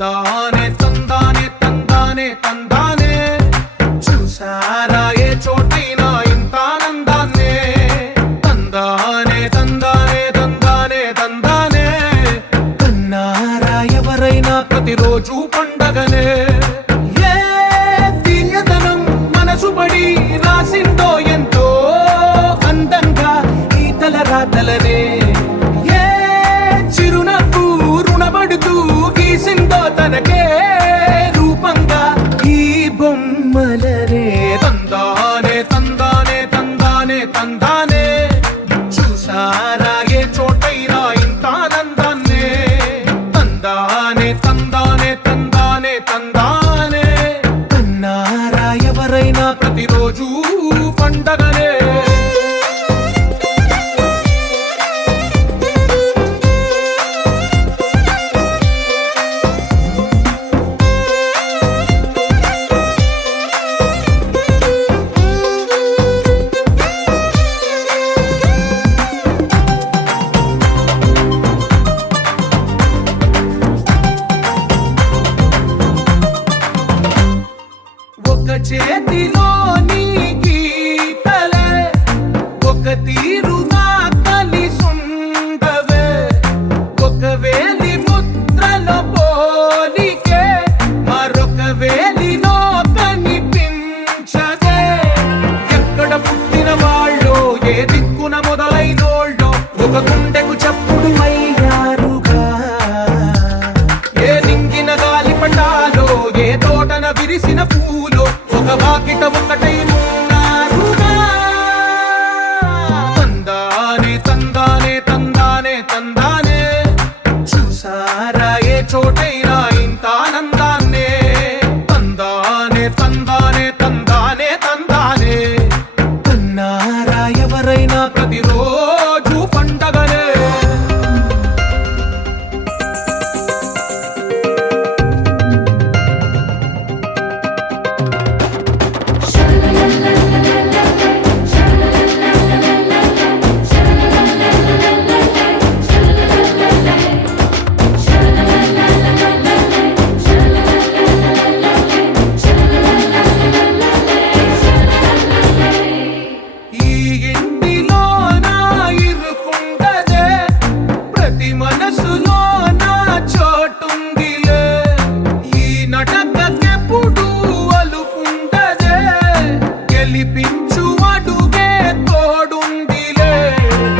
తందానే తందానే తందానే తందానే చూసారా ఏ చోటైనా ఇంత ఆనందాన్నే తందానే తందానే తందానే తందానే కన్నారా ఎవరైనా ప్రతిరోజు పండగనే ఏ తీయదనం మనసు పడి రాసిందో ఎంతో అందంగా ఈ తలరాతలనే ఏ చిరునవ్వు రుణపడుతూ గీసిందో తనకే రూపంగా ఈ బొమ్మలనే తందానే తందానే తందానే తందానే చూసారా ఏ చోటైనా ఇంత ఆనందాన్నే తందానే తందానే తందానే తందానే కన్నారా ఎవరైనా ప్రతిరోజు పండగనే ఒక చేతిలో నీ గీతలే ఒక తీరుగా కలిసుండవే ఒక వేలి ముద్రల పోలికే మరొక వేలిలో కనిపించదే ఎక్కడ పుట్టిన వాళ్ళో ఏ దిక్కున మొదలైనోళ్ళో ఒక గుండెకు చప్పుడు అయ్యారుగా ఏ నింగిన గాలి పటాలో ఏ తోటన విరిసిన పూలో ఒక వాకిట ఒకటై ఉన్నారుగా తందానే తందానే తందానే తందానే చూసారా ఏ చోటైనా ఇంత ఆనందాన్నే తందానే తందానే తందానే తందానే కన్నారా ఎవరైనా ప్రతిరోజు పండగనే ఈ ఇంటిలో నా ఇరుకుండదే ప్రతి మనసులో నా చోటుందిలే ఈ నటకెప్పుడు అలుకుండదే గెలిపించు అడుగే తోడుందిలే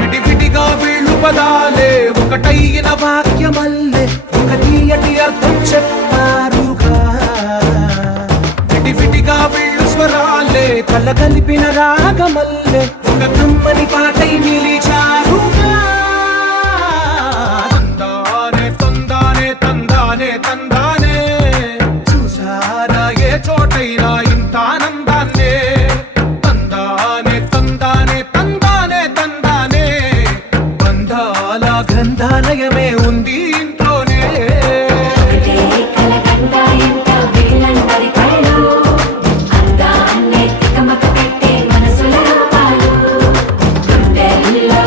విడివిడిగా వీళ్ళు పదాలే ఒకటైన వాక్యమల్లే ఒక తీయటి అర్థం చెప్పారుగా విడివిడిగా వీళ్ళు స్వరాలే కళ్ళ కలిపిన రాగమల్లే ఒక కమ్మని పాటై నిలిచారుగా తందానే తందానే తందానే తందానే చూసారా ఏ చోటైనా ఇంత ఆనందాన్నే తందానే తందానే తందానే తందానే బంధాల గ్రంథాలయమే ఉంది ఇంట్లోనే అందాన్నే తికమక పెట్టే మనసుల రూపాలు గుండెల్లో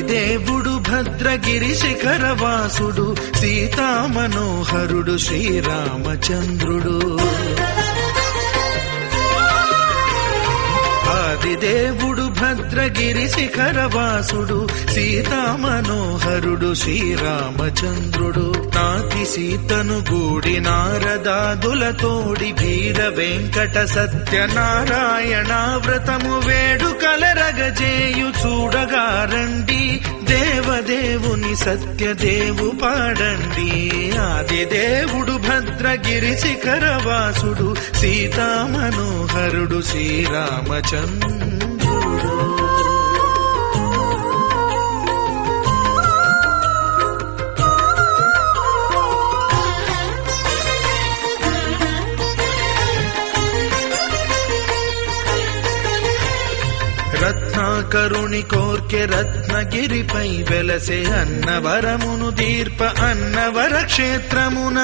ఆదిదేవుడు భద్రగిరి శిఖరవాసుడు సీతామనోహరుడు శ్రీరామచంద్రుడు. ఆదిదేవుడు భద్రగిరి శిఖరవాసుడు సీతామనోహరుడు శ్రీరామచంద్రుడు. నాతి సీతను గూడి నారదాదులతోడి వీర వెంకట సత్యనారాయణ వ్రతము వేడుకలరగజేయు చూడగా రండి, దేవదేవుని సత్యదేవు పాడండి. ఆదిదేవుడు భద్రగిరి శిఖరవాసుడు సీతామనోహరుడు శ్రీరామచంద్రుడు. రత్నాకరుని కోర్కె రత్నగిరిపై వెలసే అన్నవరమును దీర్ప అన్నవర క్షేత్రమున.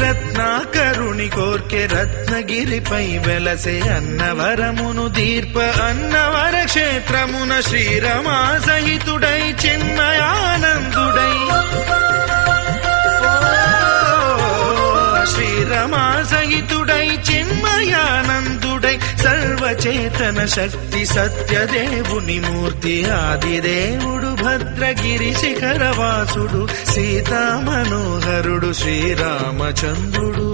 రత్నాకరుని కోర్కె రత్నగిరిపై వెలసే అన్నవరమును దీర్ప అన్నవర క్షేత్రమున. శ్రీరమా సహితుడై చిన్మయానందుడై శ్రీరమా సహితుడై చిన్మయానందుడై సర్వచేతన శక్తి సత్యదేవుని మూర్తి. ఆదిదేవుడు భద్రగిరి శిఖరవాసుడు సీతామనోహరుడు శ్రీరామచంద్రుడు.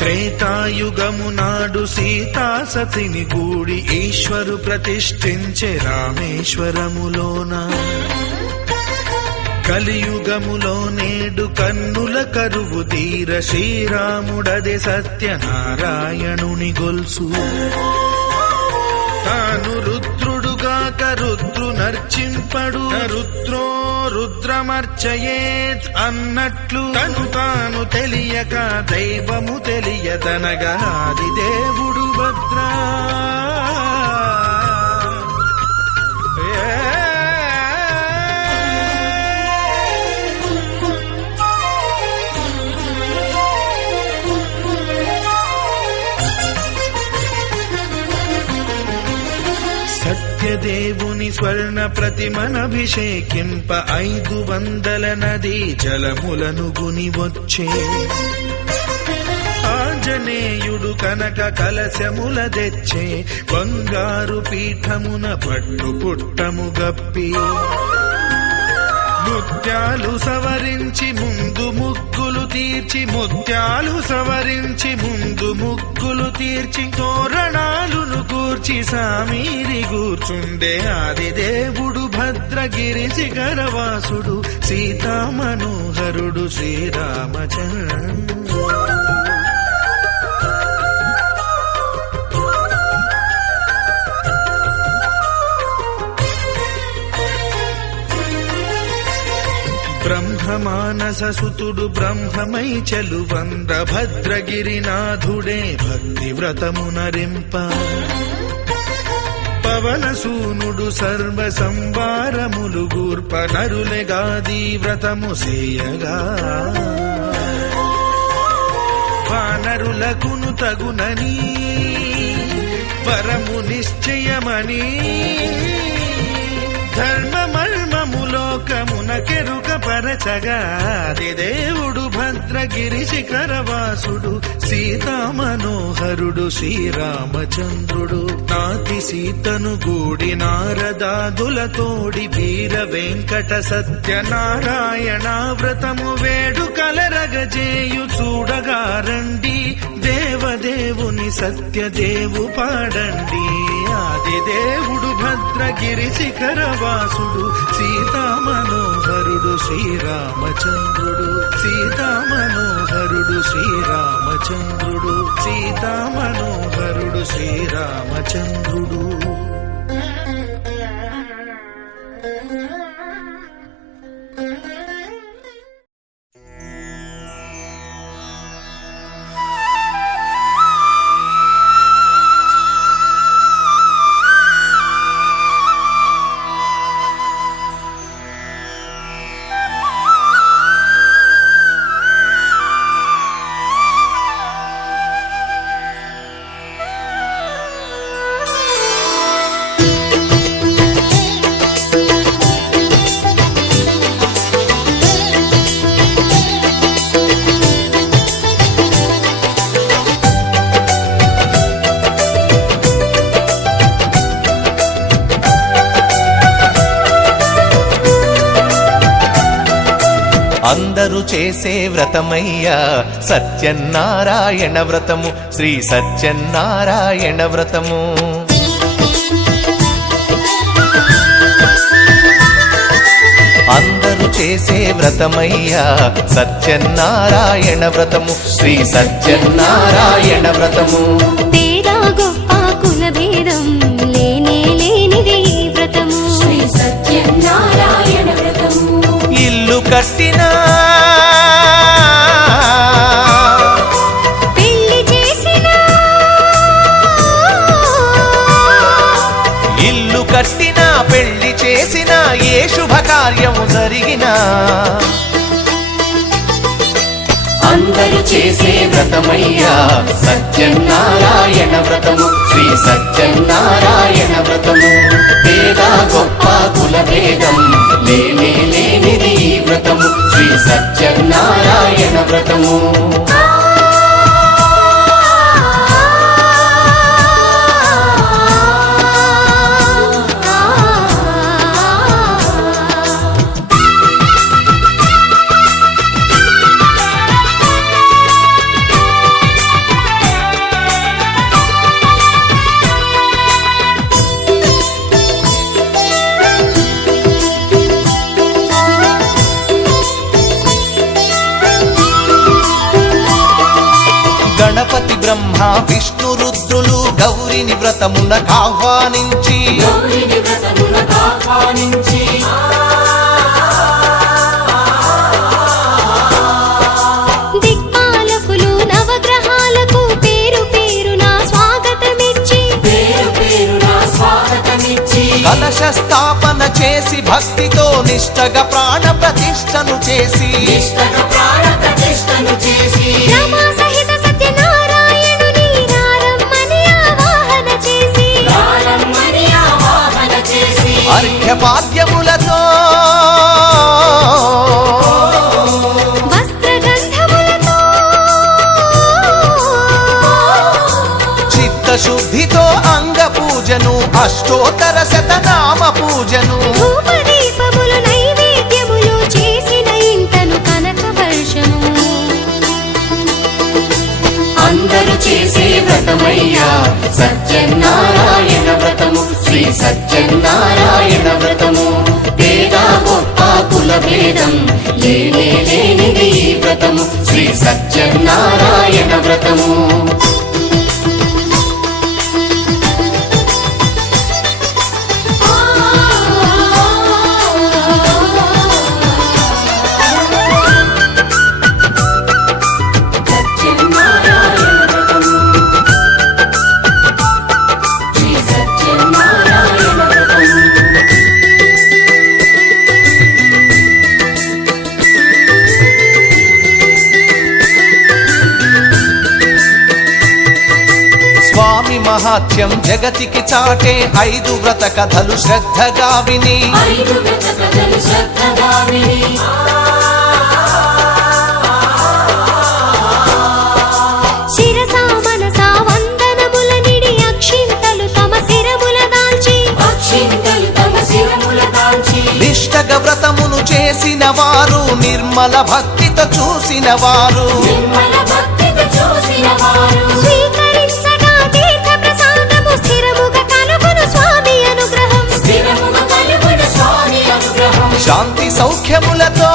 త్రేతాయుగము నాడు సీతా సతిని గూడి ఈశ్వరు ప్రతిష్ఠించే రామేశ్వరములోన. కలియుగములో నేడు కన్నుల కరువు తీర శ్రీరాముడదే సత్యనారాయణుని గొల్సు. తాను రుద్రుడుగాక రుద్రు నర్చింపడు, రుద్రో రుద్రమర్చయేత్ అన్నట్లు తను తాను తెలియక దైవము తెలియదనగా ఆదిదేవుడు భద్రా. సత్యదేవుని స్వర్ణ ప్రతిమనభిషేకింప 500 నదీ జలములను గుని వచ్చే. ఆంజనేయుడు కనక కలశముల తెచ్చే, బంగారు పీఠమున పట్టు పుట్టము గప్పి. ముత్యాలు సవరించి ముందు ముగ్గులు తీర్చి, ముత్యాలు సవరించి ముందు ముగ్గులు తీర్చి, తోరణాలును కూర్చి సామీరి కూర్చుండే. ఆదిదేవుడు భద్రగిరి శిఖరవాసుడు సీతామనోహరుడు శ్రీరామచంద్రుడు. బ్రహ్మమానస సుతుడు బ్రహ్మమై చెలువంద భద్రగిరినాథుడే భక్తి వ్రతమునరింప. పవనసూనుడు సర్వ సంవారములు గూర్ప, నరులెగాది వ్రతము సేయగా. వానరులకును తగునని వరము నిశ్చయమని, ధర్మమర్మములోకమున కెరుక పరచగా. ఆదిదేవుడు భద్రగిరి శిఖరవాసుడు సీతామనోహరుడు శ్రీరామచంద్రుడు. నాతి సీతను గూడి నారదాదులతోడి వీర వెంకట సత్యనారాయణ వ్రతము వేడుకలరగజేయు చూడగా రండి, దేవదేవుని సత్యదేవు పాడండి. ఆదిదేవుడు భద్రగిరి శిఖరవాసుడు సీతామనోహరుడు శ్రీరామచంద్రుడు. సీతామనోహరుడు శ్రీరామచంద్రుడు. సీతామనోహరుడు శ్రీరామచంద్రుడు. అందరూ చేసే వ్రతమయ్యా సత్యనారాయణ వ్రతము, శ్రీ సత్యనారాయణ వ్రతము. అందరూ చేసే వ్రతమయ్యా సత్యనారాయణ వ్రతము, శ్రీ సత్యనారాయణ వ్రతము. పేద గొప్ప కుల భేదం లేనే లేనిది ఈ వ్రతము, శ్రీ సత్యనారాయణ వ్రతము. ఇల్లు కట్టినా పెళ్లి చేసినా, ఇల్లు కట్టినా పెళ్లి చేసినా ఏ శుభకార్యము జరిగినా అందరూ చేసే వ్రతమయ్యా సత్యనారాయణ వ్రతము, శ్రీ సత్యనారాయణ వ్రతము. పేద గొప్ప కుల భేదం లేనే లేనిది ఈ వ్రతము, శ్రీ సత్యనారాయణ వ్రతము. గణపతి బ్రహ్మ విష్ణు రుద్రులు గౌరిని వ్రతమునకాహ్వానించి దిక్పాలకులు నవగ్రహాలకు పేరు పేరున స్వాగతమిచ్చి కలశ స్థాపన చేసి భక్తితో నిష్టగా ప్రాణ ప్రతిష్టను చేసి రమా సహిత సత్యనారాయణుని ఆవాహన చేసి అర్ఘ్యపాద్యములతో వస్త్రగంధములతో చిత్తశుద్ధితో అంగ పూజను అష్టోత్తర శతనామ పూజను ధూపదీపములు నైవేద్యములు చేసిన ఇంటను కనక వర్షము. అందరూ చేసే వ్రతమయ్యా సత్యనారాయణ వ్రతము, శ్రీ సత్యనారాయణ వ్రతము. పేద గొప్ప కుల భేదం లేనే లేనిది ఈ వ్రతము, శ్రీ సత్యనారాయణ వ్రతము. స్వామి మహాత్యం జగతికి చాటే 5 వ్రత కథలు శ్రద్ధగా విని శిరసా మనసా వందనముల నిడి అక్షింతలు తమ శిరముల దాల్చి నిష్టగా వ్రతమును చేసిన వారు నిర్మల భక్తితో చూసిన వారు స్వీకరించగా తీర్థ ప్రసాదము స్థిరముగా కలుగును స్వామి అనుగ్రహం. శాంతి సౌఖ్యములతో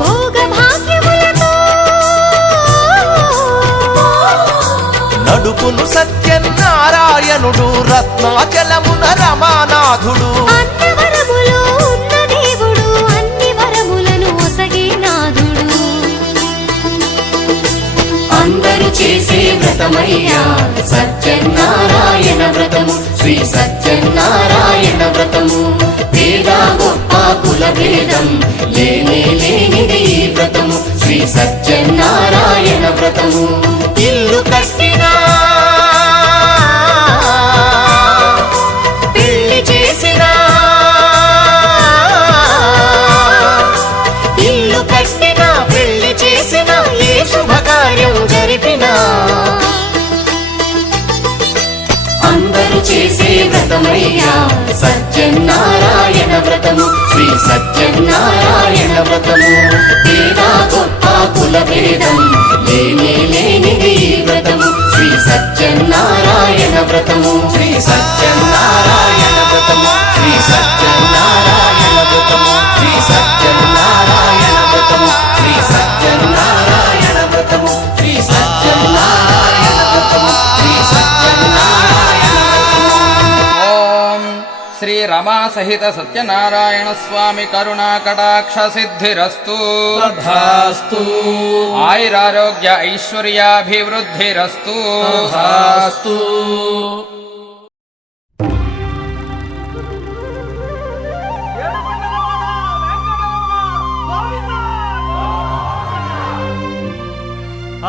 భోగ భాగ్యములతో నడుపును సత్యనారాయణుడు రత్నాచలమున రమానాథుడు. అన్నవరములో ఉన్న దేవుడు అన్ని వరములను ఒసగే నాథుడు. అందరూ చేసే వ్రతమయ్యా సత్యనారాయణ వ్రతము, శ్రీ సత్యనారాయణ వ్రతము. పేద గొప్ప కుల భేదం లేనే లేనిది ఈ వ్రతము, శ్రీ సత్యనారాయణ వ్రతము. ఇల్లు కట్టినా పెళ్లి చేసినా, ఇల్లు కట్టినా పెళ్లి చేసినా ఏ శుభకార్యం జరిపినా అందరూ చేసే వ్రతం వ్రతమయ్యా సత్యనారాయణ వ్రతము శ్రీ సత్యనారాయణ వ్రతము పేద గొప్ప కుల భేదం లేనిది ఈ వ్రతము శ్రీ సత్యనారాయణ వ్రతము శ్రీ సత్యనారాయణ వ్రతము శ్రీ సత్యనారాయణ వ్రతము శ్రీ సత్యనారాయణ వ్రతము శ్రీ సత్యనారాయణ వ్రతము శ్రీ సత్యనారాయణ వ్రతము శ్రీ సత్యనారాయణ వ్రతము. ఓం శ్రీ రమా సహిత సత్యనారాయణ స్వామి కరుణా కటాక్ష సిద్ధిరస్తు. తథాస్తు. ఆయురారోగ్య ఐశ్వర్యాభివృద్ధిరస్తు. తథాస్తు.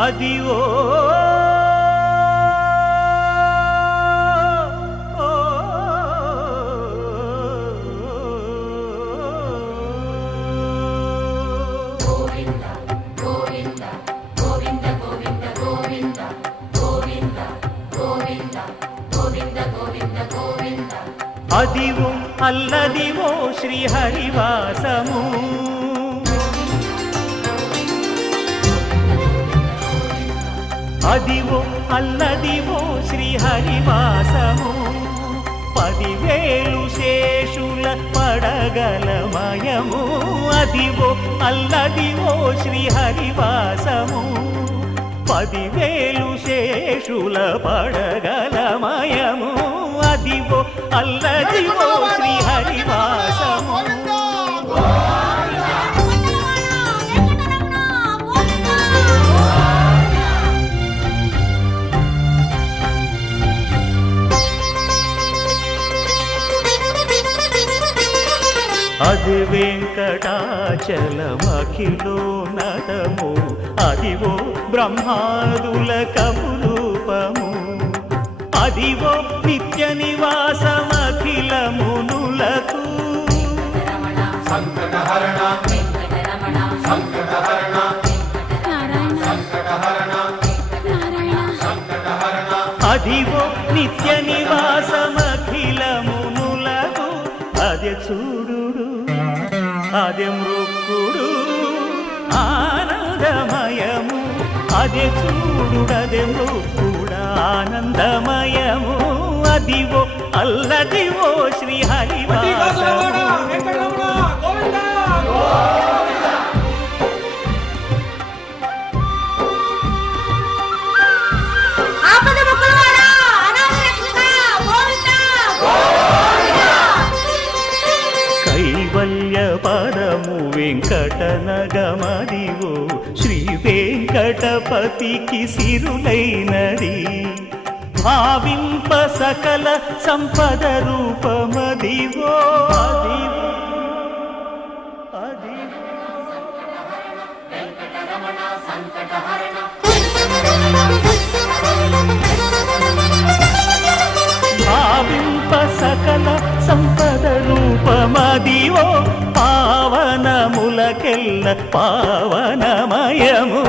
అదివో అదివో అల్లదివో శ్రీహరివాసము అదివో అల్లదివో శ్రీహరివాసము 10,000 శేషుల పడగలమయము అదివో అల్లదివో శ్రీహరివాసము 10,000 శేషుల పడగలమయము అదివో అల్లదివో శ్రీహరివాసము. అది వెంకటాచలమఖిలో నటము అదివో బ్రహ్మాదుల కపురూపము అదివో నిత్య నివాసమఖిల మునులకు సంకటహరణ సంకటహరణ సంకటహరణ సంకటహరణ అదివో నిత్య నివాసమఖిల మునులకు అదే చూడు అదే మృక్కుడు ఆనందమయము అదే చూడుడదే మృక్కుడు ఆనందమయము అదివో అల్లదివో శ్రీహరివాసము. కైవల్య పదము వెంకటనగమదివో శ్రీ వెంకటపతికి సిరులైనది భావింప సకల సంపద రూపమదివో అదివో అదివో భావింప సకల సంపద రూపమదివో పావనములకెల్ల పావనమయము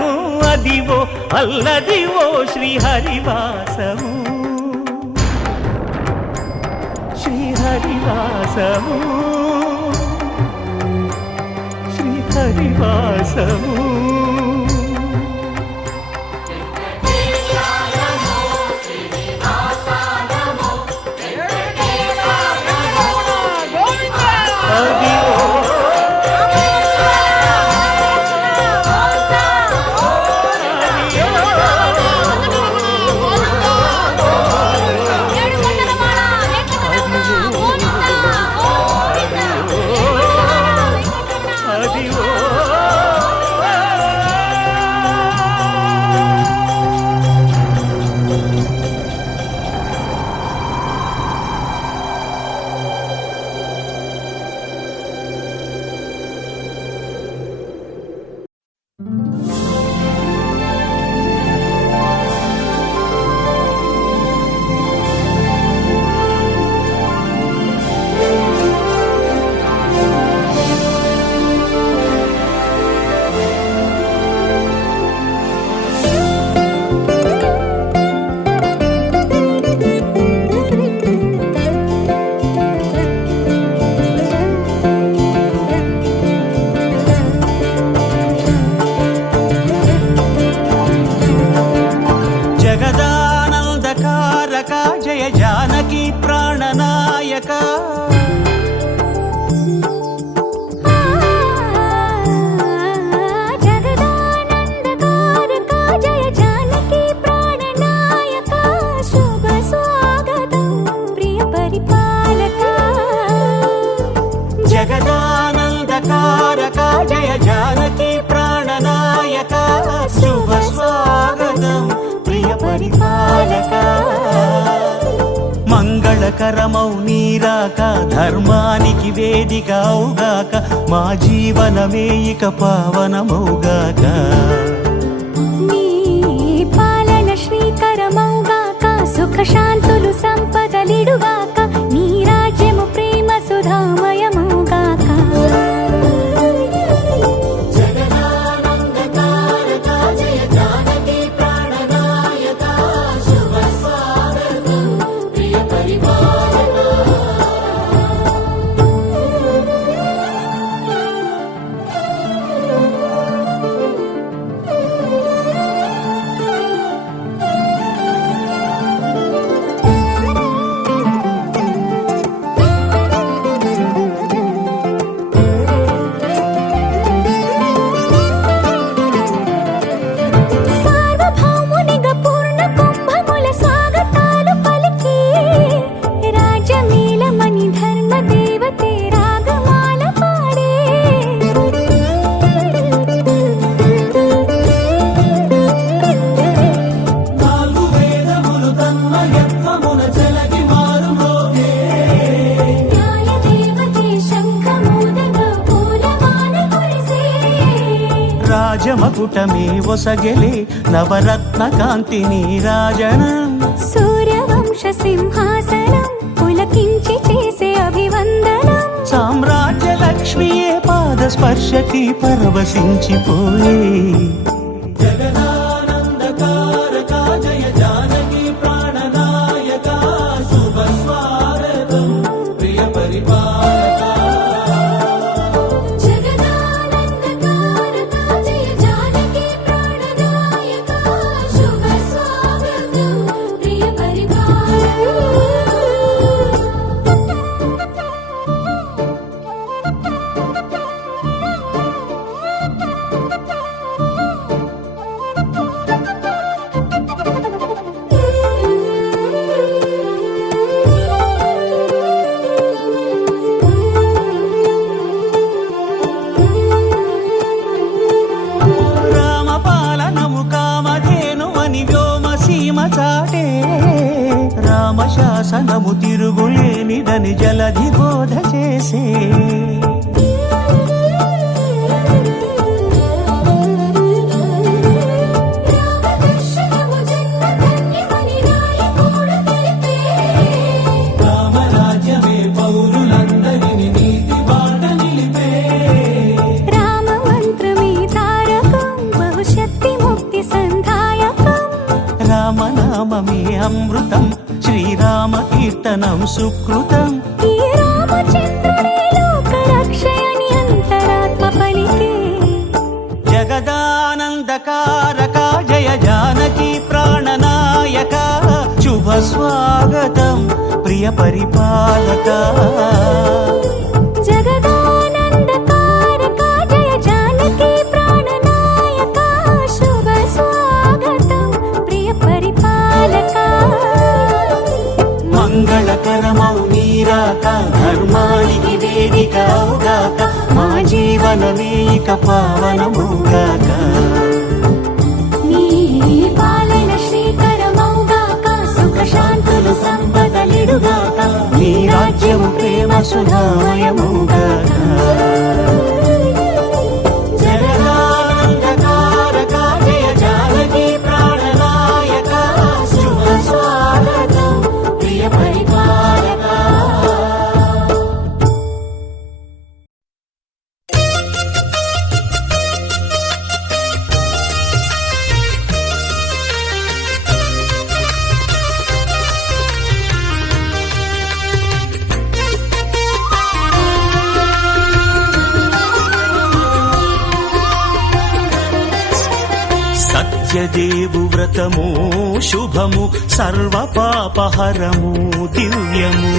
అదివో అల్లదివో శ్రీహరివాసము శ్రీహరివాసము శ్రీహరివాసము. పరిపాలక మంగళకరమౌ నీరాక ధర్మానికి వేదిక అవుగాక మా జీవనమే ఇక పావనమౌగాక నీ పాలన శ్రీకరమౌగాక సుఖ శాంతులు సంపదలిడుగాక నీ రాజ్యము ప్రేమ సుధామయమౌగాక రాజమకుటమే ఒసగెలే నవరత్న కాంతి నీరాజనం సూర్యవంశ సింహాసనం పులకించి చేసే అభివందనం సామ్రాజ్య లక్ష్మియే పాద స్పర్శకి పరవశించిపోయే రామశాసనము తిరుగులేనిదని జలధి బోధ చేసే రామరాజ్యమే పౌరులందరినీ నీతి బాట నిలిపే రామ మంత్రమే తారకం బహుశక్తి ముక్తి సంధాయకం రామనామమే అమృతం శ్రీరామ కీర్తనం సుకృతం ఈ రామచంద్రుడే లోక రక్షయని అంతరాత్మ పలికే జగదానందకారక జయ జానకి ప్రాణనాయక శుభ స్వాగతం ప్రియ పరిపాలక జగదానందకారక జయ జానకి ప్రాణనాయక శుభ స్వాగతం ప్రియ పరిపాలక మంగళకరమౌ నీరాక ధర్మానికి వేదిక అవుగాక మా జీవనమే ఇక పావనమౌగాక నీ పాలన శ్రీకరమౌగాక సుఖ శాంతులు సంపదలిడుగాక నీ రాజ్యము ప్రేమ సుధామయమౌగాక జగదానందకారక జయ జానకి ప్రాణనాయక శుభ స్వాగతం ప్రియ పరిపాలక సత్యదేవు వ్రతము శుభము సర్వ పాపహరము దివ్యము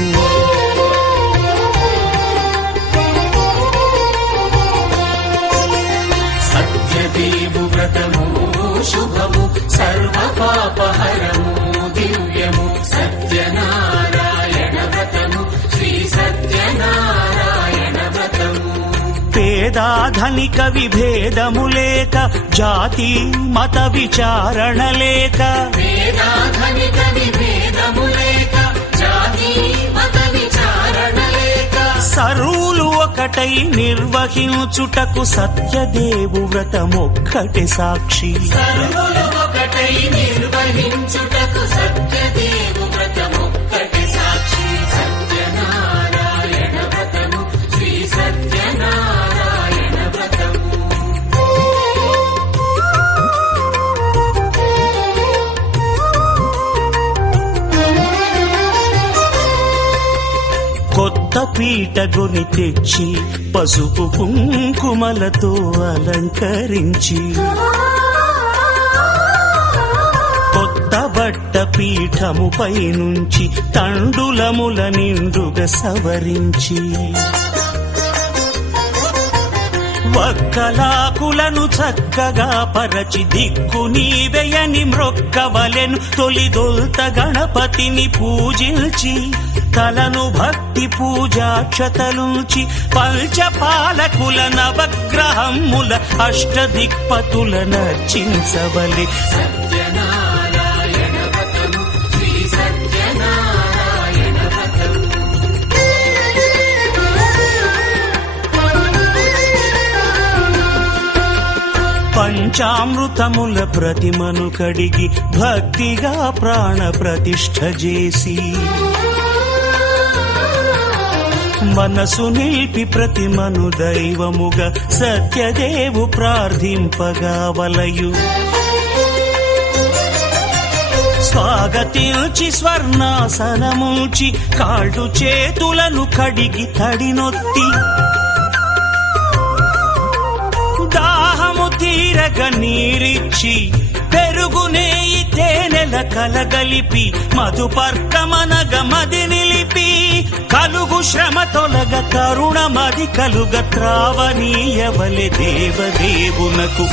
సత్యదేవు వ్రతము శుభము సర్వ పాపహరము దివ్యము సత్యనారాయణ వ్రతము శ్రీ సత్యనారాయణ వ్రతము పేద పేదాధనిక విభేదము లేక, జాతి మత విచారణ లేక, సర్వులు ఒకటై నిర్వహించుటకు సత్యదేవు వ్రతమొక్కటి సాక్షి. కొత్త పీటగుని తెచ్చి పసుపు కుంకుమలతో అలంకరించి, కొత్త బట్ట పీఠముపై నుంచి తండులముల నిండుగా సవరించి, వక్కలాకులను చక్కగా పరచి దిక్కు నీవెయని మ్రొక్కవలెను. తొలిదొల్త గణపతిని పూజించి, తలను భక్తి పూజాక్షతలుంచి, పంచపాలకుల నవగ్రహముల అష్టదిక్పతుల నర్చించవలె. పంచామృతముల ప్రతిమను కడిగి భక్తిగా ప్రాణ ప్రతిష్ఠ చేసి, మనసు నిలిపి ప్రతిమను దైవముగా సత్యదేవు ప్రార్థింపగా వలయు. స్వాగతించి స్వర్ణాసనముంచి, కాళ్ళు చేతులను కడిగి తడినొత్తి, దాహము తీరగ నీరిచ్చి, పెరుగు నేయి తేనెల కలగలిపి, మధుపర్కమనగ మది నిలిపి, కలుగు శ్రమ తొలగ కరుణమది కలుగ త్రావనీయవలె దేవదేవునకు.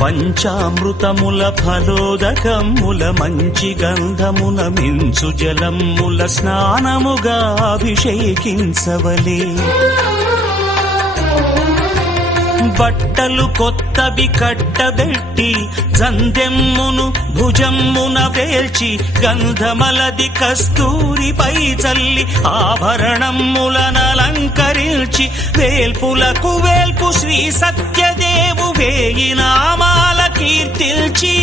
పంచామృతముల ఫలోదకముల మంచి గంధమున మించు జలముల స్నానముగా అభిషేకించవలే. బట్టలు కొత్తవి కట్టబెట్టి, జందెమ్మును భుజమ్మున వేల్చి, గంధమలది కస్తూరిపై చల్లి, ఆభరణములనలంకరించి, వేల్పులకు వేల్పు శ్రీ సత్యదేవు వేయి నామాల కీర్తిల్చి,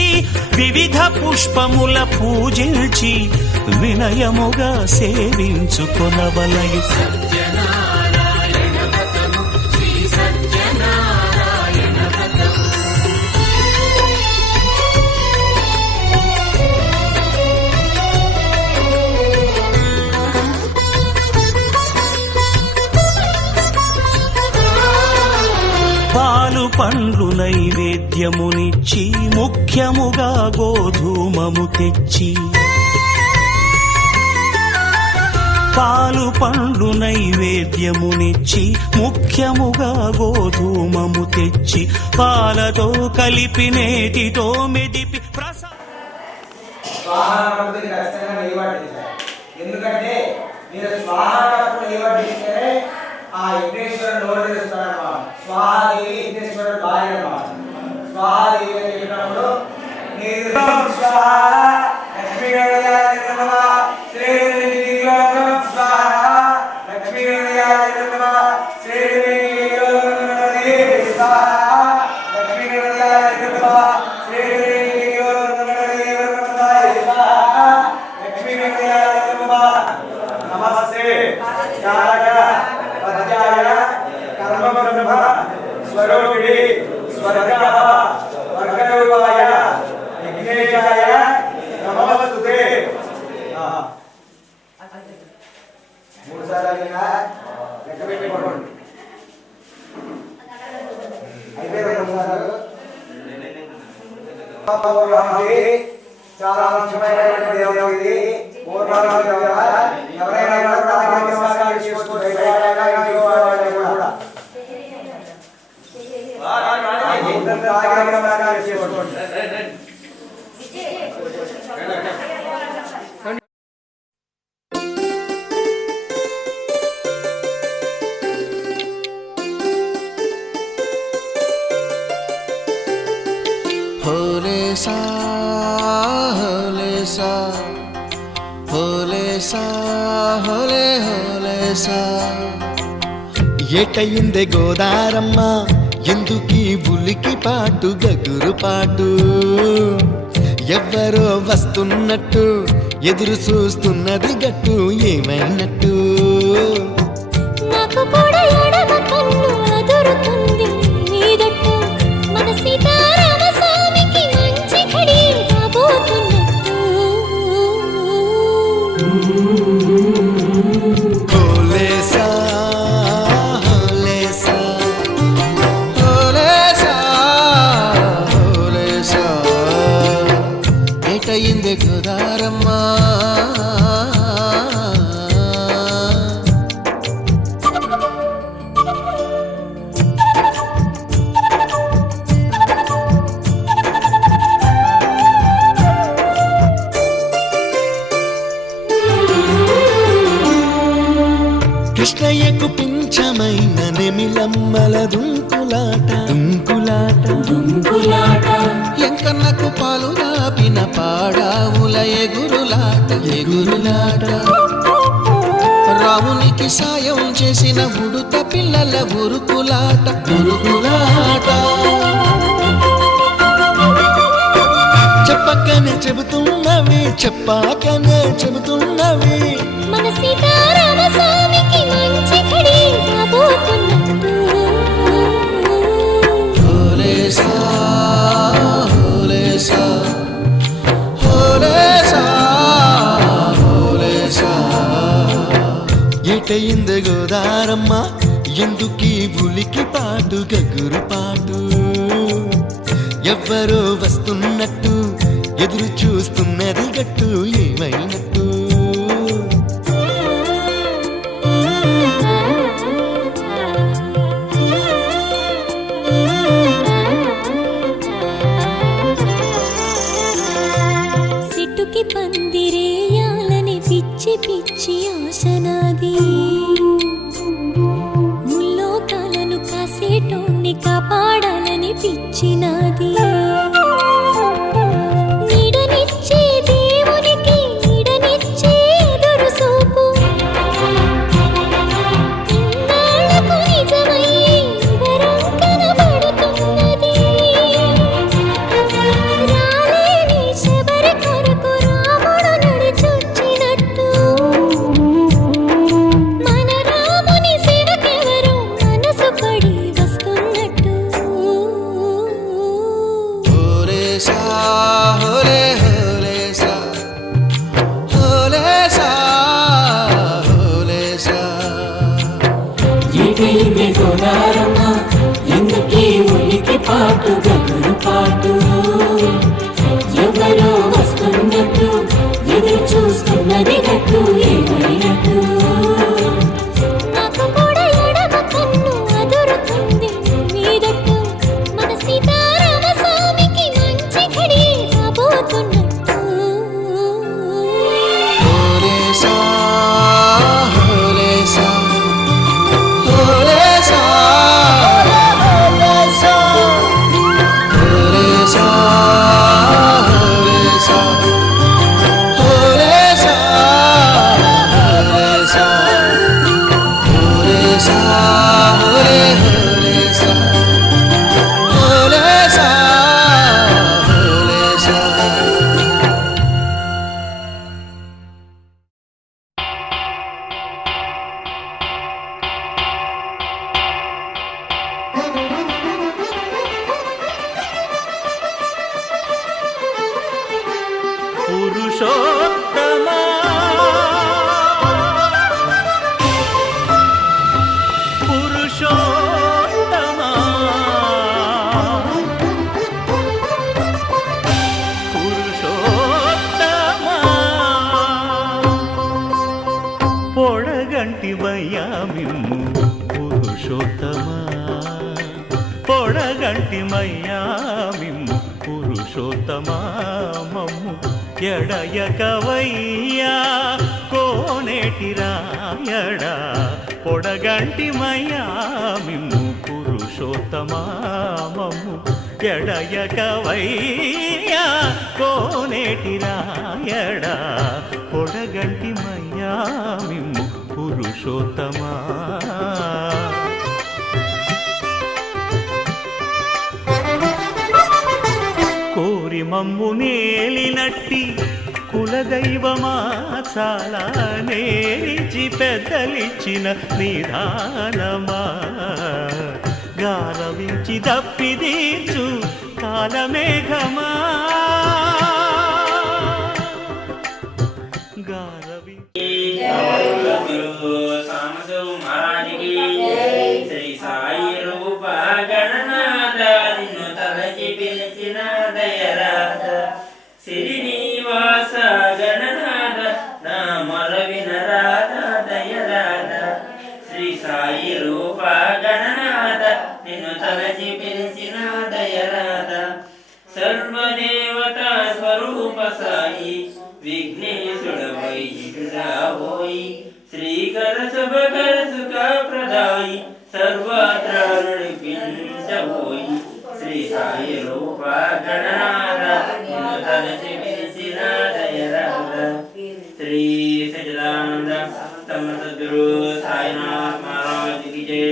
వివిధ పుష్పముల పూజించి, వినయముగా సేవించుకొనవలయు. పాలు పండ్లు నైవేద్యమునిచ్చి, ముఖ్యముగా గోధూమము తెచ్చి, పాలు పండ్లు నైవేద్యమునిచ్చి, ముఖ్యముగా గోధూమము తెచ్చి, పాలతో కలిపి నేటితో మెదిపి స్వాహానికి ఖచ్చితంగా నెయ్యి పట్టించాలి. ఎందుకంటే మీరు స్వాహాకు నెయ్యి పట్టిస్తేనే ఆ యజ్ఞేశ్వరుడు నోరు తెరుస్తాడన్నమాట. స్వాహాదేవి యజ్ఞేశ్వరుడు భార్య అన్నమాట. స్వాహాదేవి అని చెప్పినప్పుడు మీరు స్వాహ లక్ష్మీ గణపతి నమః, శ్రీ స్వాహ లక్ష్మీ గణపతి నమః, శ్రీ స్వాహ లక్ష్మీ గణపతి నమః, శ్రీ నమస్తే కర్మబ్రహ్మ స్వరూపిణి స్వర్గ వర్గరూపాయ విఘ్నేశాయ నమస్తుతే. మూడు సార్లు లెక్క పెట్టుకోండి. అయిపోయింది మూడు సార్లు. చాలా ముఖ్యమైనటువంటి దేవుడు ఇది. ఎవరైనా నమస్కారం చేసుకోవచ్చు. తాగి నమస్కారం చేసుకోండి. హోలే సా హోలే సా హోలే సా హోలే హోలే సా. ఏటయిందే గోదారమ్మ ఎందుకీ బులికి పాటు గగురు పాటు, ఎవ్వరో వస్తున్నట్టు ఎదురు చూస్తున్నది గట్టు ఏమైనట్టు. నాకు కూడా ఎడమ కన్ను అదురుతుంది నీదట్టు, మన సీతారామ స్వామికి మంచి ఘడి రాబోతున్నట్టు. హోలే సా హోలే సా హోలే సా హోలే సా. ఏటయిందే గోదారమ్మ కృష్ణయ్యకు పింఛమైన నెమిలమ్మల దుంకులాట దుంకులాట దుంకులాట. ఎంకన్నకు పాలు దాపిన పాడావుల ఎగురులాట ఎగురులాట. రామునికి సాయం చేసిన ఉడుత పిల్లల ఉరుకులాట ఉరుకులాట. చెప్పకనే చెబుతున్నవి చెప్పాకనే చెబుతున్నవి, మన సీతారామ స్వామికి మంచి ఘడి రాబోతున్నట్టు. హోలే సా హోలే సా హోలే సా హోలే సా. ఏటయిందే గోదారమ్మ ఎందుకీ బులికి పాటు గగురు పాటు, ఎవ్వరో వస్తున్నట్టు ఎదురు చూస్తున్నది గట్టు ఏమైనట్టు. సిట్టుకి పందిరేయాలని పిచ్చి పిచ్చి ఆశనాది, ముల్లోకాలను కాసేటోన్ని కాపాడాలని పిచ్చినాది. నీడనిచ్చే దేవునికి నీడనిచ్చే ఎదురు చూపు, ఇన్నాళ్లకు నిజమయ్యి వివరం కనబడుతున్నది. రాలేని శబరి కొరకు రాముడు నడిచొచ్చినట్టు, మన రాముని సేవకెవరో మనసు పడి వస్తున్నట్టు. హోలే సా హోలే హోలే సా హోలే సా హోలే సా. ఏటైంది గోదారమ్మ ఎందుకీ ఉలికి పాటు గగురు పాటు, ఎవరో వస్తున్నట్టు ఎదురు చూస్తున్నది గట్టు ఏమైనట్టు. నాకు కూడా ఎడమ కన్ను అదురుతుంది నీదట్టు, మన సీతారామ స్వామికి మంచి ఘడి రాబోతున్నట్టు. హోలే సా హోలే సా హోలే సా హోలే సా హోలే సా హోలే సా హోలే సా హోలే సా హోలే సా హోలే హోలే సా హోలే సా హోలే సా. పురుషోత్తమా పురుషోత్తమా పురుషోత్తమా. పొడగంటి వయ్యా మిమ్ము పురుషోత్తమా, పొడగంటి పొడగంటిమయ్యా మిమ్ము పురుషోత్తమా మమ్ము ఎడయకవయ్యా కోనేటి రాయడా పొడగంటిమయ్యా మిమ్ము పురుషోత్తమా మమ్ము ఎడయకవయ్యా కోనేటి రాయడా పొడగంటిమయ్యా మిమ్ము పురుషోత్తమా. కోరి మమ్ము నేలినట్టి కులదైవమా చాలా నేరిచి పెద్దలిచ్చిన నిదానమా గారవించి దప్పిదీచు కాలమేఘమా గారవించి శ్రీ సాయి రూప గణనాథ నిన్ను తలచి పిలిచిన దయరాధ శ్రీనివాస గణనాథ నా మొర వినరాధ దయరాధ శ్రీ సాయి రూప గణనాథ నిన్ను తలచి పిలిచిన దయరాధ సర్వదేవతా స్వరూప సాయి విఘ్నేశుడవై రావోయి శ్రీకర శుభకర సుఖ ప్రదాయి సర్వత్ర నడిపించబోయి శ్రీ సాయి రూప గణనాథ నిన్ను తలచి పిలిచిన దయరాధ శ్రీ సచ్చిదానంద సద్గురు సాయినాథ్ మహారాజ్ కి జై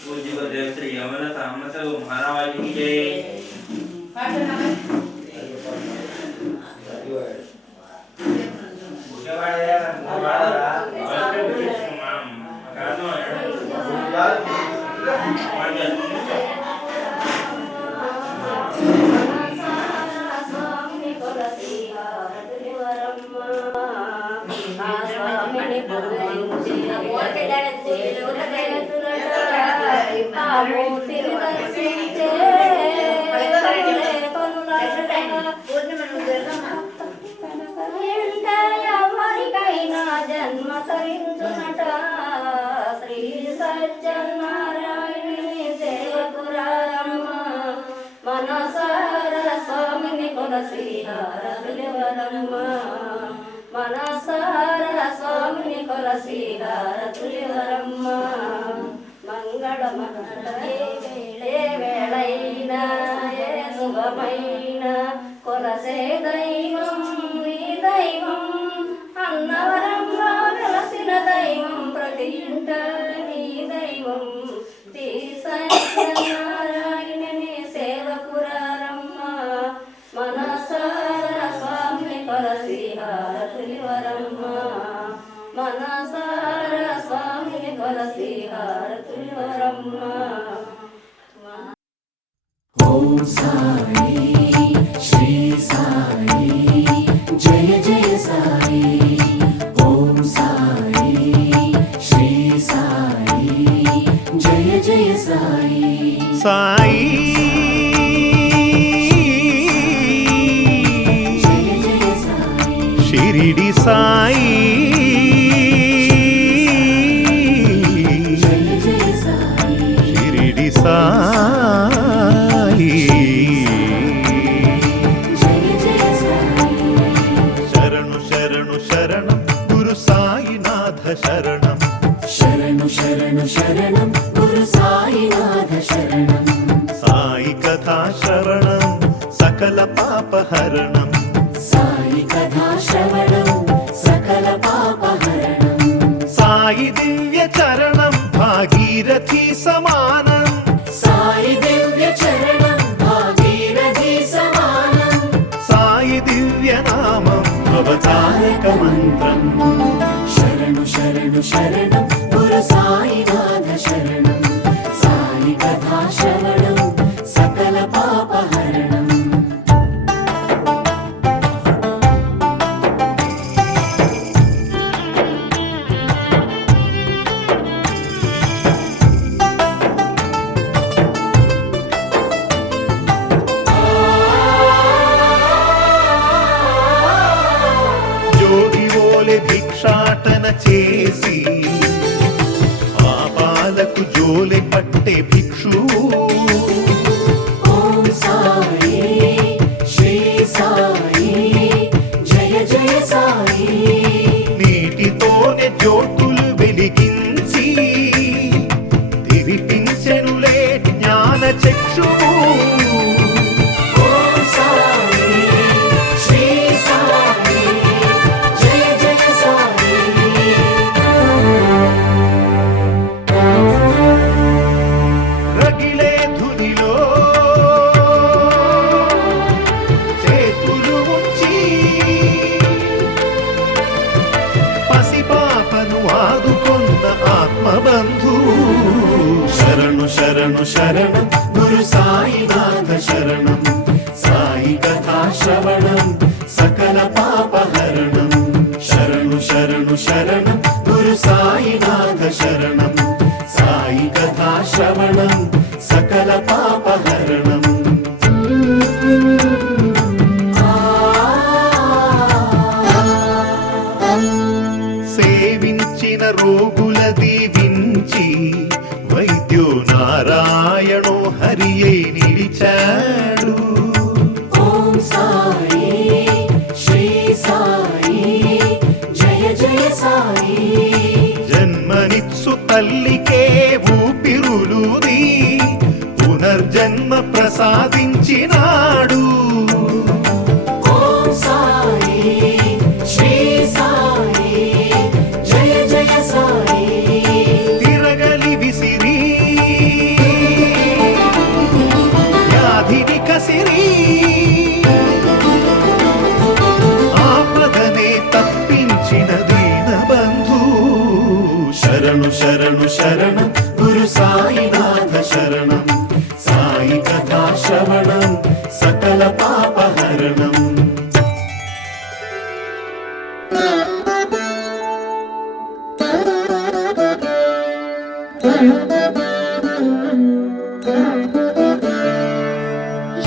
పూజ్య గురుదేవ్ శ్రీ అమర తామస మహారాజ్ కి జై. ఎవరికైనా జన్మ తరించునట శ్రీ సత్యనారాయణుని సేవకురారమ్మ మనసార స్వామిని కొలసి హారతులివరమ్మ మనసార స్వామిని కొలసి హారతులివరమ్మ మంగళమే వేళైనా ఏ శుభమైన కొలసే దైవం నీ దైవం అన్నవరంలో వెలసిన దైవం ప్రతి ఇంట నీ దైవం శ్రీ సత్యనారాయణుని సేవకురారమ్మ మనసార స్వామిని కొలసి హారతులివరమ్మ మనసార స్వామిని కొలసి హారతులివరమ్మ. ఓం సాయి శ్రీ సాయి జయ జయ సాయి ఓం సాయి శ్రీ సాయి జయ జయ సాయి సాయి జయ జయ సాయి షిరిడి సాయి జయ జయ సాయి షిరిడి సాయి జయ జయ సాయి శరణు శరణు శరణం గురు సాయినాథ శరణం శరణు శరణు శరణం గురు సాయినాథ శరణం సాయి కథా శ్రవణం సకల పాపహరణం సాయి కథా శ్రవణం సకల పాపహరణం సాయి దివ్య చరణం భాగీరథి సమానం సాయి దివ్య చరణం భాగీరథి సమానం సాయి దివ్య నామం భవతారక మంత్రం శరణు శరణు శరణం గురు సాయినాథ శరణం సాయి కథా శ్రవణం సకల పాపహరణం జోగివోలె భిక్షాటన చేసి పాపాలకు జోలె పట్టే భిక్షు ఓ జ్యోతులు వెలిగించి తిరిపించెనులే జ్ఞాన చక్షువు. ఓం సాయి శ్రీ సాయి జయ జయ సాయి. రగిలే ధునిలో చేతులు ఉంచి పసిపాపను ఆదుకొన్న ఆత్మబంధు. శరణు శరణు శరణం గురు సాయినాథ శరణం. సాయి కథా శ్రవణం సకల పాపహరణం. శరణు శరణు శరణం గురు సాయినాథ శరణం. సాయి కథా శ్రవణం సకల పాపహరణం. సేవించిన రోగుల దీవించి వైద్యో నారాయణో హరియై నిలిచాడు. ఓం సాయి శ్రీ సాయి జయ జయ సాయి. జన్మనిత్సు తల్లికే ఊపిరులుది పునర్జన్మ ప్రసాదించినాడు. ఓం సాయి శ్రీ సాయి జయ జయ సాయి. తిరగలి విసిరి వ్యాధిని కసిరి ఆపదనే తప్పించిన దీనబంధు. శరణు శరణు శరణం గురు సాయినాథ శరణం. సాయి కథా శ్రవణం సకల పాపహరణం.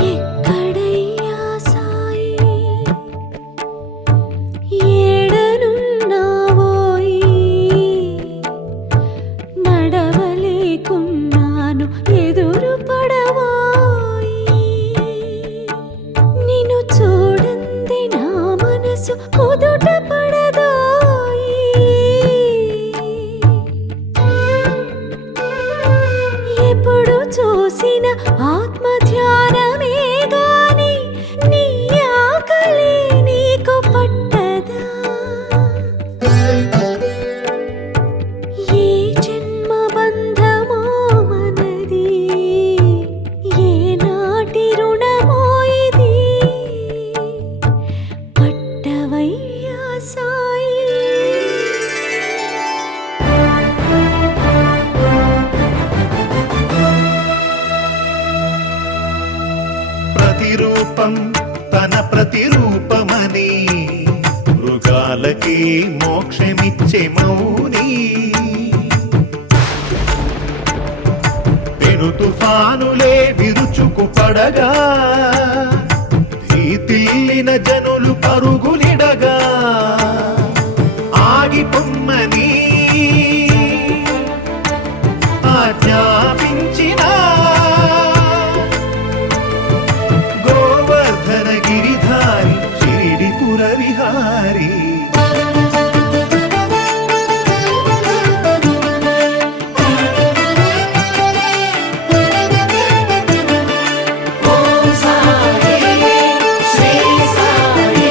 ఎక్కడయ్యా సాయి ఏడనున్నావోయి నడవలేకున్నాను ఎదురు పడవోయి నిన్ను చూడంది నా మనసు కుదుట పడదోయి ఎప్పుడు చూసిన ఆత్మ ధ్యానమే గాని నీ ఆకలి నీకు పట్టదా ఏ జన్మ బంధమో మనది ఏ నాటి రుణమో ఇది పట్టవయ్యా సాయి. ప్రతిరూపం తన ప్రతిరూపమని మృగాలకి మోక్షమిచ్చే మౌని. పెను తుఫానులే విరుచుకు పడగా భీతిల్లిన జనులు పరుగులిడగా ఆగిపొమ్మని ఆజ్ఞాపించిన గోవర్ధన గిరిధారి షిరిడిపుర విహారీ. ఓం సాయి శ్రీ సాయి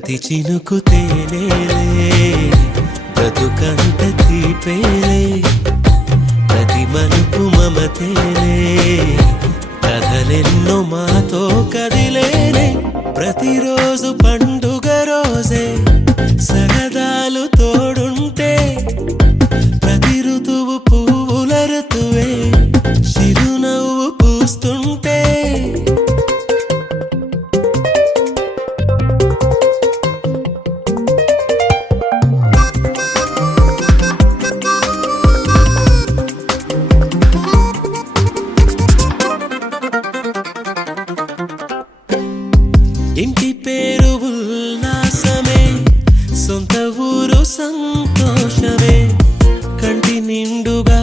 ప్రతి చినుకు తేనేలే బ్రతుకంత తీపేలే ప్రతి మలుపు మమతేలే కథలెన్నో మాతో కదిలేనే ప్రతిరోజు పండుగ రోజే సరదాలు తోడుంటే ప్రతి ఋతువు పువ్వుల ఋతువే చిరునవ్వు పూస్తుంటే ఇంటి పేరు ఉల్లాసమే సొంత ఊరు సంతోషమే కంటి నిండుగా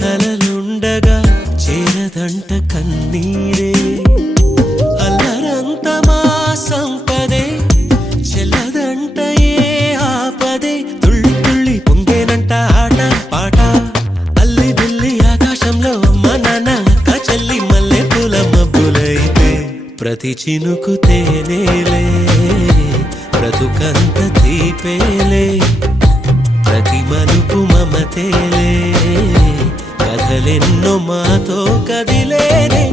కలలుండగా చేరదంట కన్నీరే అల్లరంత మా సంపదే చెల్లదంట ఏ ఆపదే తుళ్ళి తుళ్ళి పొంగేనంట ఆట పాట అల్లి బిల్లి ఆకాశంలో అమ్మ నాన్న అక్క చెల్లి మల్లె పూల మబ్బులైతే ప్రతి చినుకు తేనేలే బ్రతుకంత తీపేలే ప్రతి మలుపు మమతేలే కథలెన్నో మాతో కదిలేనే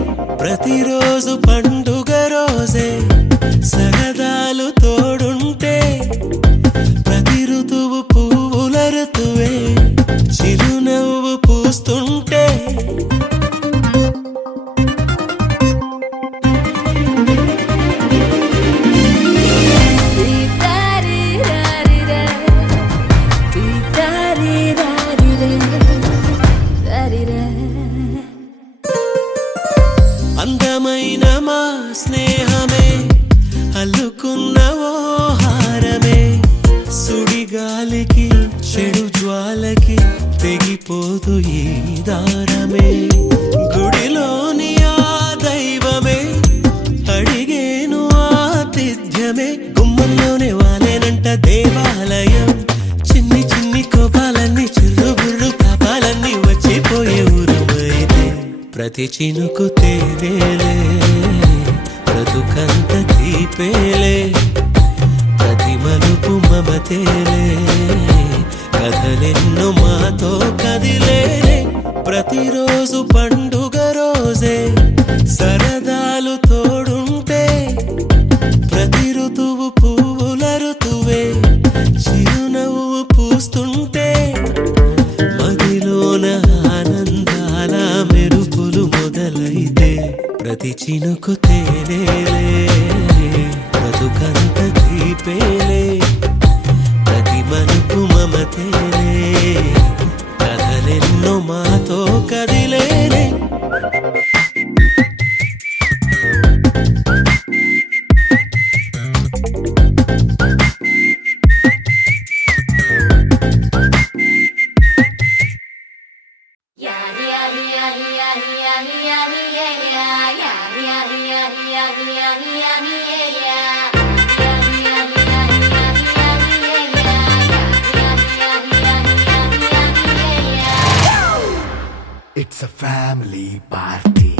ప్రతిరోజు పండుగ రోజే సరదాలు తోడుంటే ప్రతి ఋతువు పువ్వుల ఋతువే చిరునవ్వు పూస్తుంటే అందమైన మా స్నేహమే అల్లుకున్న ఓ హారమే సుడిగాలికి చెడు జ్వాలకి తెగిపోదు ఈ దారమే గుడిలోని ఆ దైవమే అడిగేను ఆతిథ్యమే గుమ్మంలోనే వాలేనంట దేవాలయం చిన్ని చిన్ని కోపాలన్నీ చిరుబుర్రు తాపాలన్నీ వచ్చిపోయే ఊరమైతే ప్రతి చినుకు తేనేలే బ్రతుకంత తీపేలే ప్రతి మలుపు మమతేలే కథలెన్నో మాతో కదిలేనే ప్రతిరోజు పండుగ రోజే సరదాలు తోడుంటే ప్రతి ఋతువు పువ్వుల ఋతువే చిరునవ్వు పూస్తుంటే మదిలోన ఆనందాల మెరుపులు మొదలైతే ప్రతి చినుకు తేనేలే బ్రతుకంత తీపేలే ప్రతి మలుపు మమతేలే కథలెన్నో మాతో కదిలేనే It's a family party.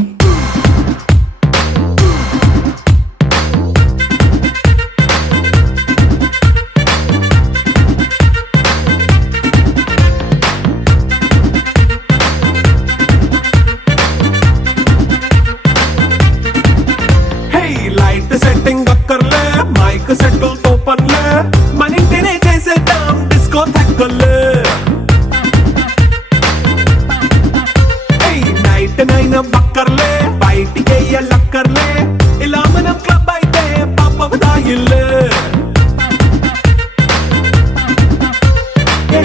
Hey, light setting అక్కర్లే మైక్ సెట్టుల్ తో పర్లే మన ఇంటినే చేసేద్దాం డిస్కో థక్కర్లే నైట్ బక్కర్లే బయటికి లక్కర్లే ఇలా మనం క్లబ్ అయితే పాప దాయిల్లే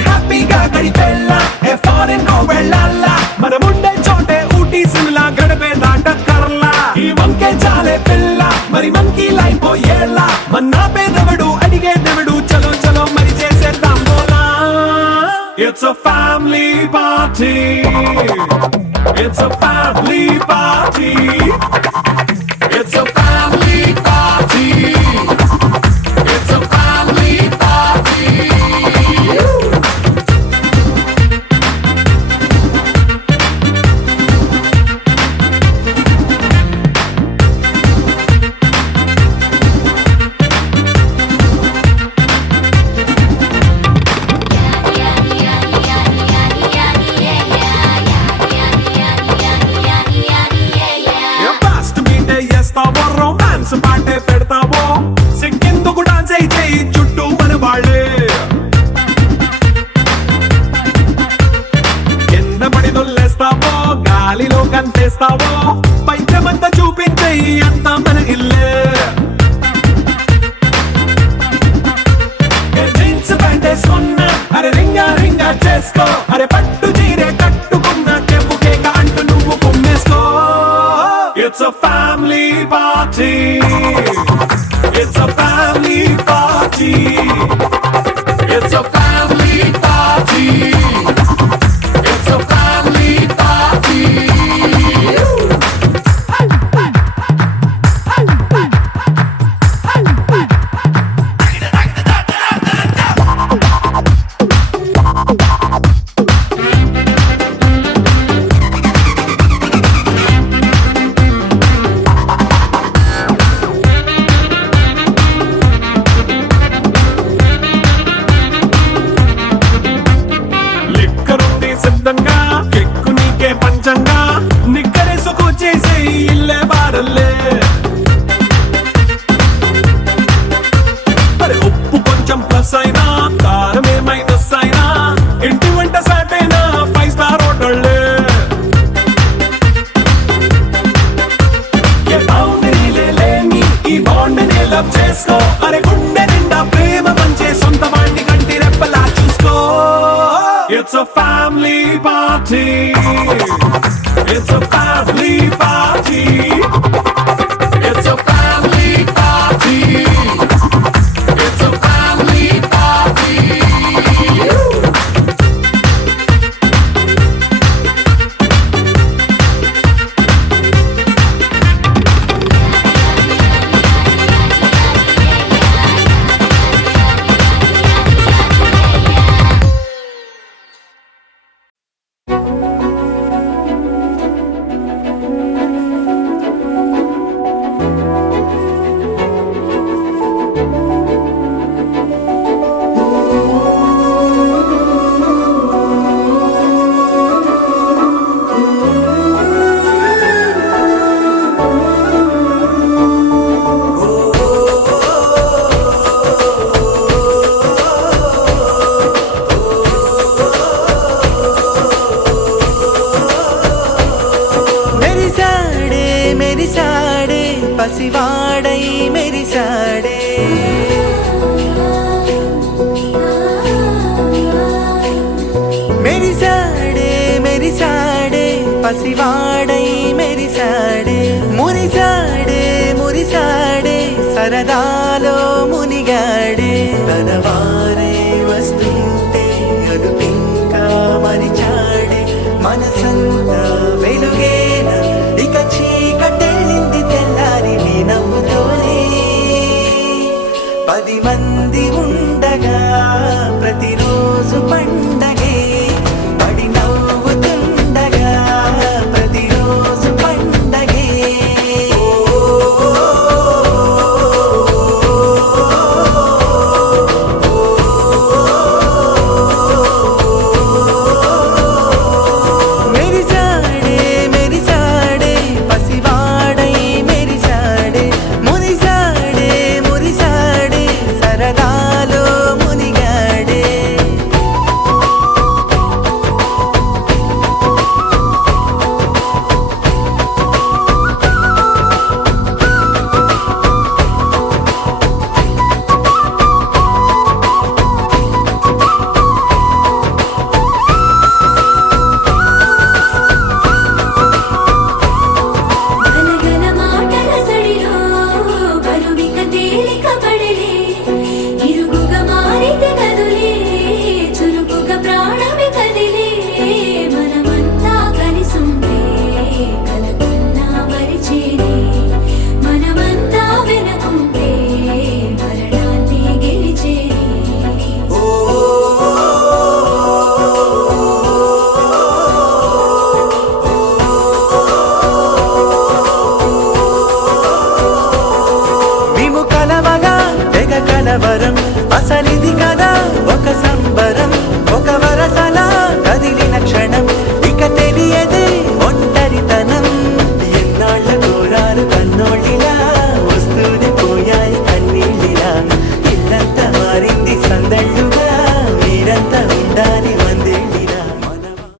హ్యాపీగా గడిపెళ్ళ ఏ ఫారెన్ కో వెళ్ళాల మనముండే చోటే ఊటీ సిమ్లా గడిపే దాటక్కర్లా ఈ వంకే చాలే పిల్ల మరి మంకీ లైఫ్ ఏళ్ళ మన్నా పేదవడు అడిగే దేవుడు చలో చలో మరి చేసేద్దాం బోలా It's a family party. It's a family party. It's a family party. It's a family party. పాటే పెడతావో సిగ్గెందుకు డాన్స్ అయి చేయి చుట్టూ మన వాళ్ళే కింద పడి దొల్లేస్తావో గాలిలో కంతేస్తావో పైత్యమంతా చూపించేయి అంతా మన ఇల్లే జీన్స్ ప్యాంటే సొన్న అరే రింగా రింగా చేసుకో అరే పట్టు చీరే కట్టుకున్న చెప్పుకే అంటూ నువ్వు కుమ్మేసుకో It's a family party. It's a family party. It's a family party. It's a family party. లిక్కరుంది సిద్ధంగా కెక్కు నీకే పంచంగా నిక్కరేసుకు చేసే ఇల్లే బారల్లే అరే ఉప్పు కొంచెం ప్లస్ అయినా కారమే మైనస్ అయినా ఇంటి వంట సాటైనా 5 స్టార్ హోటళ్ళే ఏ బౌండరీలే లేని ఈ బాండ్ని లవ్ చేసుకో అరే గుండె నిండా ప్రేమ పంచే సొంత వాణ్ణి కంటి రెప్పలా చూసుకో It's a family party. It's a family party. It's a family party. It's a family party. మెరిసాడే మెరిసాడే పసివాడై మెరిసాడే మెరిసాడే మెరిసాడే పసివాడై మెరిసాడే మురిసాడే మురిసాడే సరదాలో మునిగాడే తనవారే వస్తుంటే అదుపింకా మరిచాడే మనసంతా వెలుగేనా ఇక చీకటెళ్ళింది తెల్లారి నీ నవ్వుతోనే 10 మంది ఉండగా